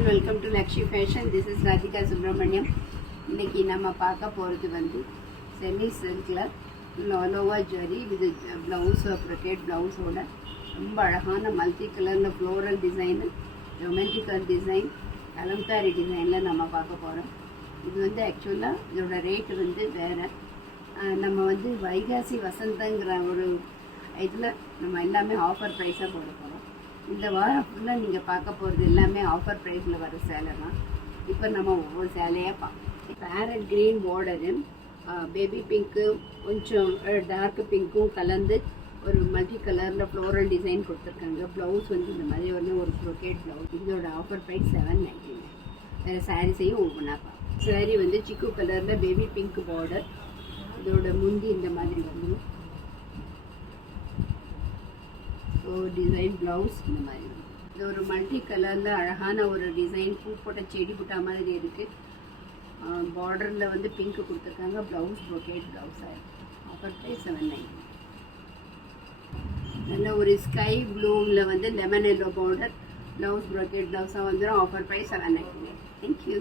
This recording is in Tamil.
everyone, welcome to Lakshmi Fashion. This is Radhika Subramaniam. இன்னைக்கு நம்ம பார்க்க போகிறது வந்து செமி சில்கில் லோலோவா ஜரி வித் ப்ளவுஸ் ப்ரொக்கேட் ப்ளவுஸோட ரொம்ப அழகான மல்டி கலரில் floral design geometrical design Kalamkari டிசைனில் நம்ம பார்க்க போகிறோம். இது வந்து ஆக்சுவலாக இதோட ரேட்டு வந்து வேறு. நம்ம வந்து வைகாசி வசந்தங்கிற ஒரு இதில் நம்ம எல்லாமே ஆஃபர் ப்ரைஸாக போட போகிறோம். இந்த வாரம் ஃபுல்லாக நீங்கள் பார்க்க போகிறது எல்லாமே ஆஃபர் ப்ரைஸில் வர சேலை தான். இப்போ நம்ம ஒவ்வொரு சேலையாக பார்ப்போம். Farad green border, baby pink கொஞ்சம் டார்க் பிங்க்கும் கலந்து ஒரு மல்டி கலரில் ஃப்ளோரல் டிசைன் கொடுத்துருக்காங்க. ப்ளவுஸ் வந்து இந்த மாதிரி ஒரு ப்ரொக்கேட் ப்ளவுஸ். இதோட ஆஃபர் ப்ரைஸ் 799. வேறு சாரீஸையும் ஒவ்வொன்றா பார்ப்போம். சாரீ வந்து சிக்கு கலரில் பேபி பிங்க் பார்டர். இதோட முந்தி இந்த மாதிரி வந்து டிசைன் ப்ளவுஸ் இந்த மாதிரி வந்து இது ஒரு மல்டி கலரில் அழகான ஒரு டிசைன் பூ போட்ட செடி புட்டா மாதிரி இருக்குது. பார்டரில் வந்து பிங்க் கொடுத்துருக்காங்க. ப்ளவுஸ் ப்ரொக்கேட் ப்ளவுஸாக இருக்குது. Offer price 799. நல்ல ஒரு ஸ்கை ப்ளூவில் வந்து lemon yellow border blouse brocade ப்ளவுஸாக வந்துடும். Offer price 799. தேங்க்யூ.